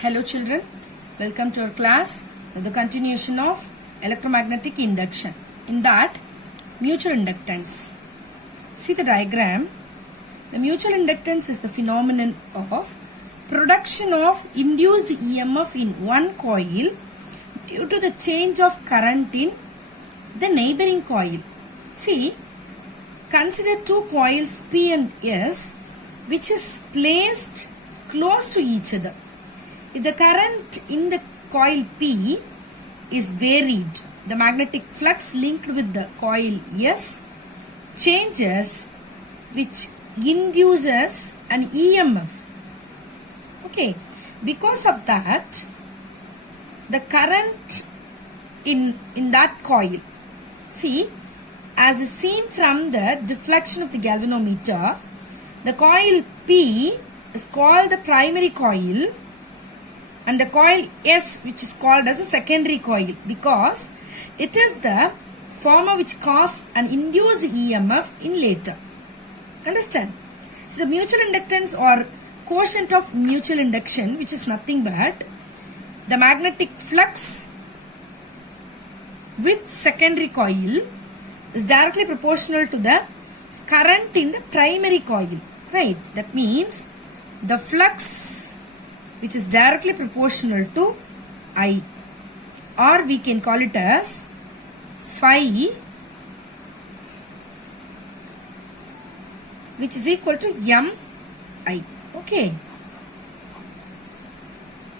Hello children, welcome to our class with the continuation of electromagnetic induction. In that, mutual inductance. See the diagram. The mutual inductance is the phenomenon of production of induced EMF in one coil due to the change of current in the neighboring coil. See, consider two coils P and S which is placed close to each other. If the current in the coil P is varied, the magnetic flux linked with the coil S changes, which induces an EMF. Okay, because of that, the current in that coil, see, as is seen from the deflection of the galvanometer, the coil P is called the primary coil and the coil S which is called as a secondary coil because it is the former which causes an induced EMF in later. Understand? So the mutual inductance or quotient of mutual induction, which is nothing but the magnetic flux with secondary coil, is directly proportional to the current in the primary coil. Right? That means the flux which is directly proportional to I, or we can call it as phi, which is equal to mi. Okay.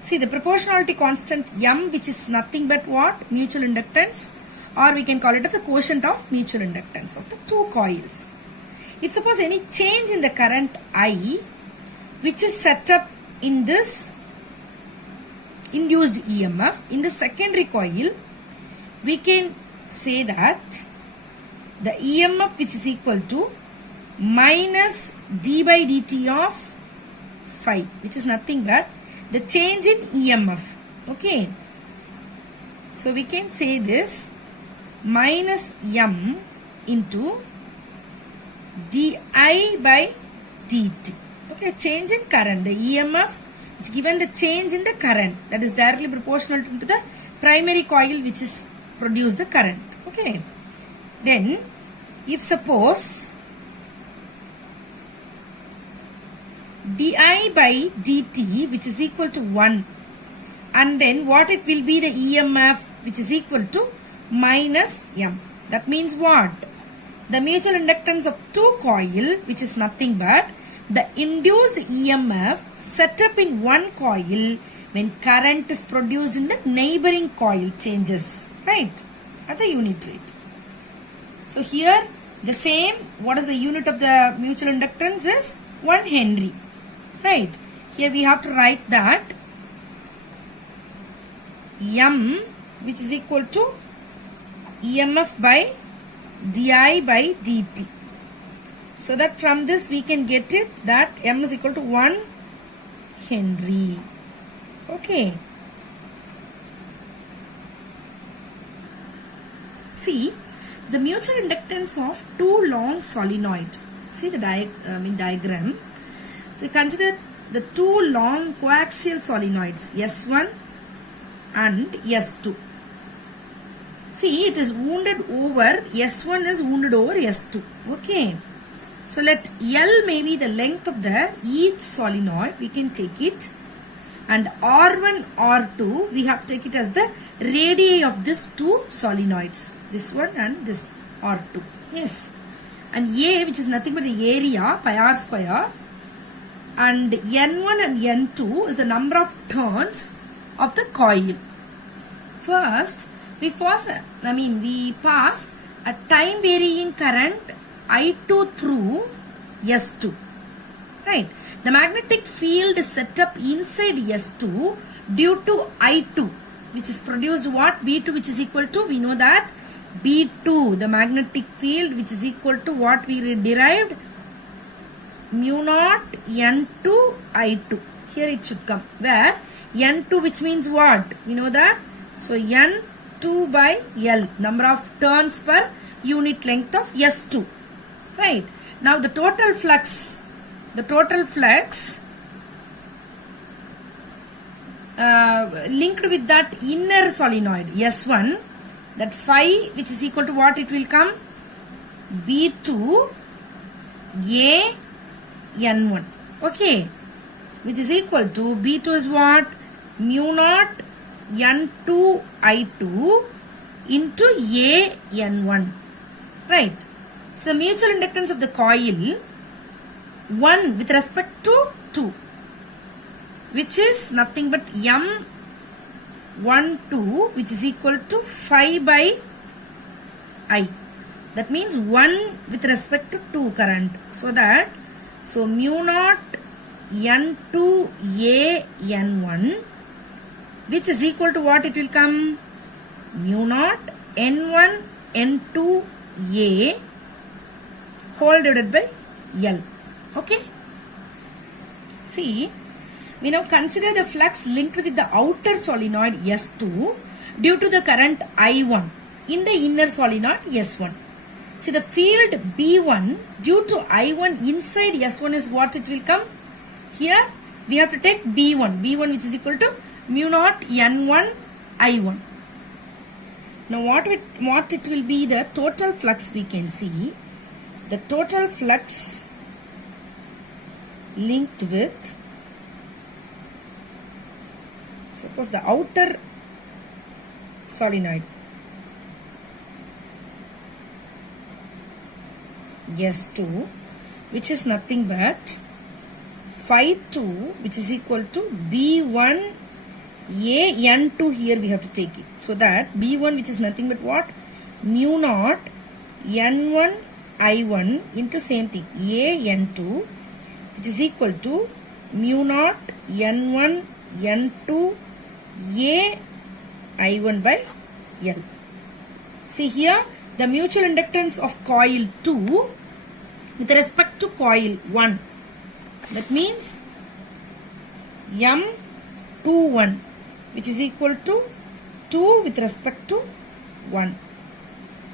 See the proportionality constant m, which is nothing but what? Mutual inductance, or we can call it as the quotient of mutual inductance of the two coils. If suppose any change in the current I, which is set up in this induced EMF in the secondary coil, we can say that the EMF which is equal to minus d by dt of phi, which is nothing but the change in EMF. Okay. So we can say this minus m into di by dt. Okay, change in current. The EMF is given the change in the current that is directly proportional to the primary coil which is produce the current. Okay. Then, if suppose di by dt which is equal to 1, and then what it will be the EMF which is equal to minus m. That means what? The mutual inductance of two coil, which is nothing but the induced EMF set up in one coil when current is produced in the neighboring coil changes, right, at the unit rate. So here the same, what is the unit of the mutual inductance is 1 Henry, right. Here we have to write that m, which is equal to EMF by di by dt. So that from this we can get it that m is equal to 1 Henry. Okay. See the mutual inductance of two long solenoid. See the diagram. So consider the two long coaxial solenoids S1 and S2. See, it is wounded over, S1 is wounded over S2. Okay. So let L may be the length of the each solenoid, we can take it, and R1, R2, we have to take it as the radii of these two solenoids, this one and this R2. Yes. And A, which is nothing but the area, pi r square, and N1 and N2 is the number of turns of the coil. First, we pass a time varying current I2 through S2, right. The magnetic field is set up inside S2 due to I2, which is produced what? B2, which is equal to, we know that B2, the magnetic field, which is equal to what we derived, mu naught N2 I2. Here it should come, where N2, which means what? We know that. So N2 by L, number of turns per unit length of S2. Right. Now the total flux linked with that inner solenoid S1, that phi which is equal to what it will come? B2 A N1. Okay. Which is equal to B2 is what? Mu naught N2 I2 into A N1. Right. So the mutual inductance of the coil 1 with respect to 2, which is nothing but M12, which is equal to phi by I. That means 1 with respect to 2 current. So mu naught N2 A N1, which is equal to what it will come? Mu naught N1 N2 A whole divided by L. Okay. See, we now consider the flux linked with the outer solenoid S2 due to the current I1 in the inner solenoid S1. See, the field B1 due to I1 inside S1 is what it will come? Here we have to take B1 which is equal to mu naught N1 I1. Now what it will be the total flux we can see. The total flux linked with, suppose the outer solenoid S2, which is nothing but phi 2, which is equal to B1 A N2, here we have to take it. So that B1, which is nothing but what? Mu naught N1 I1 into same thing A N2, which is equal to mu naught N1 N2 A I1 by L. See here, the mutual inductance of coil 2 with respect to coil 1. That means M21, which is equal to 2 with respect to 1.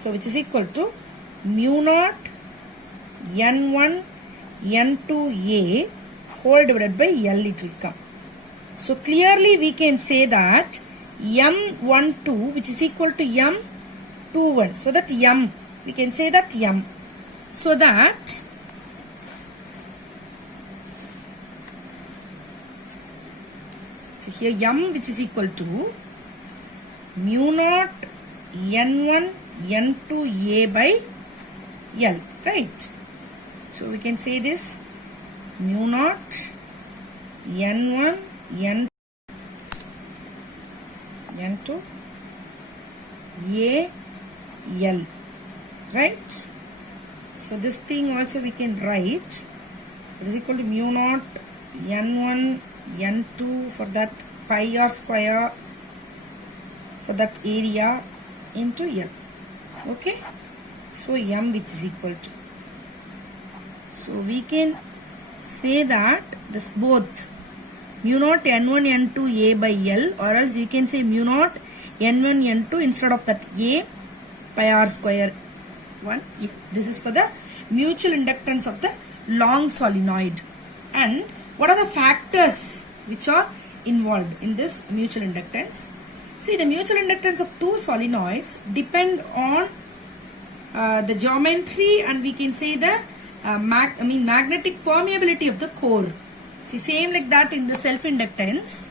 So which is equal to mu naught N1 N2A whole divided by L it will come. So clearly we can say that M12 which is equal to M21. So that M, we can say that M. So that here M which is equal to mu naught N1 N2A by L, right? So we can say this mu naught N1 N2 A L, right? So this thing also we can write, it is equal to mu naught N1 N2 for that pi r square for that area into L. Okay. So M which is equal to. So we can say that this both mu naught N1 N2 A by L, or else you can say mu naught N1 N2 instead of that A pi r square 1. This is for the mutual inductance of the long solenoid. And what are the factors which are involved in this mutual inductance? See, the mutual inductance of two solenoids depend on the geometry, and we can say the magnetic permeability of the core. See, same like that in the self-inductance.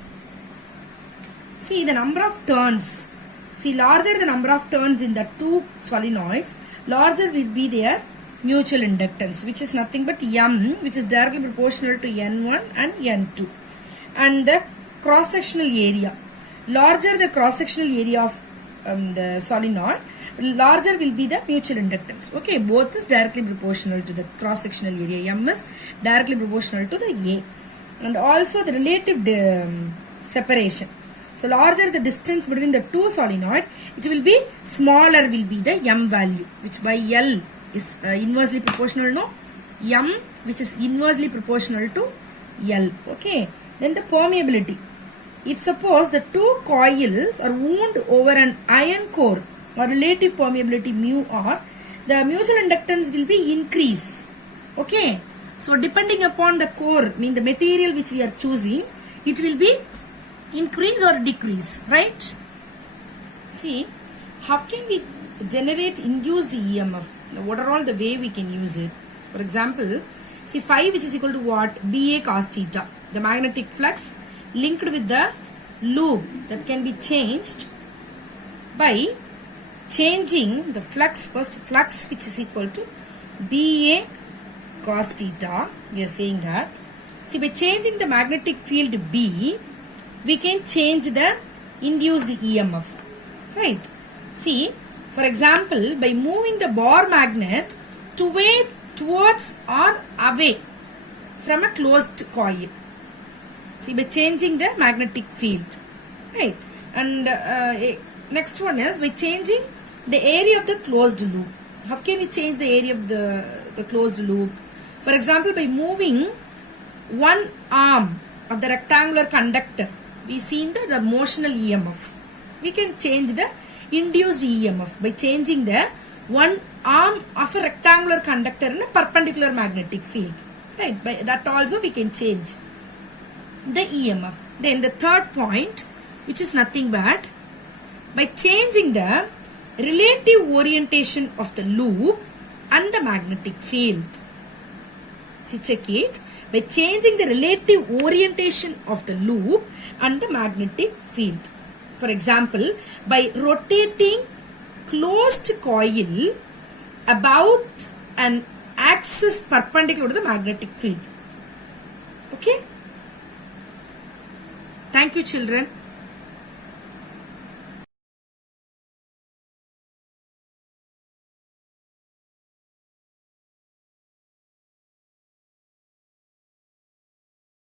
See, the number of turns. See, larger the number of turns in the two solenoids, larger will be their mutual inductance, which is nothing but M, which is directly proportional to N1 and N2. And the cross-sectional area. Larger the cross-sectional area of the solenoid, larger will be the mutual inductance. Okay, both is directly proportional to the cross-sectional area. M is directly proportional to the A. And also the relative separation. So larger the distance between the two solenoid, it will be smaller will be the M value, which by L is inversely proportional, no? M which is inversely proportional to L. Okay. Then the permeability. If suppose the two coils are wound over an iron core or relative permeability mu r, the mutual inductance will be increase. Okay. So depending upon the core, mean the material which we are choosing, it will be increase or decrease, right? See, how can we generate induced EMF? What are all the way we can use it? For example, see phi, which is equal to what? BA cos theta. The magnetic flux linked with the loop that can be changed by changing the flux, first flux which is equal to BA cos theta. We are saying that. See, by changing the magnetic field B, we can change the induced EMF. Right? See, for example, by moving the bar magnet towards or away from a closed coil. See, by changing the magnetic field. Right? And next one is by changing the area of the closed loop. How can we change the area of the closed loop? For example, by moving one arm of the rectangular conductor, we see in the motional EMF. We can change the induced EMF by changing the one arm of a rectangular conductor in a perpendicular magnetic field. Right? By that also we can change the EMF. Then the third point, which is nothing but by changing the relative orientation of the loop and the magnetic field. See, check it. By changing the relative orientation of the loop and the magnetic field. For example, by rotating closed coil about an axis perpendicular to the magnetic field. Okay? Thank you, children.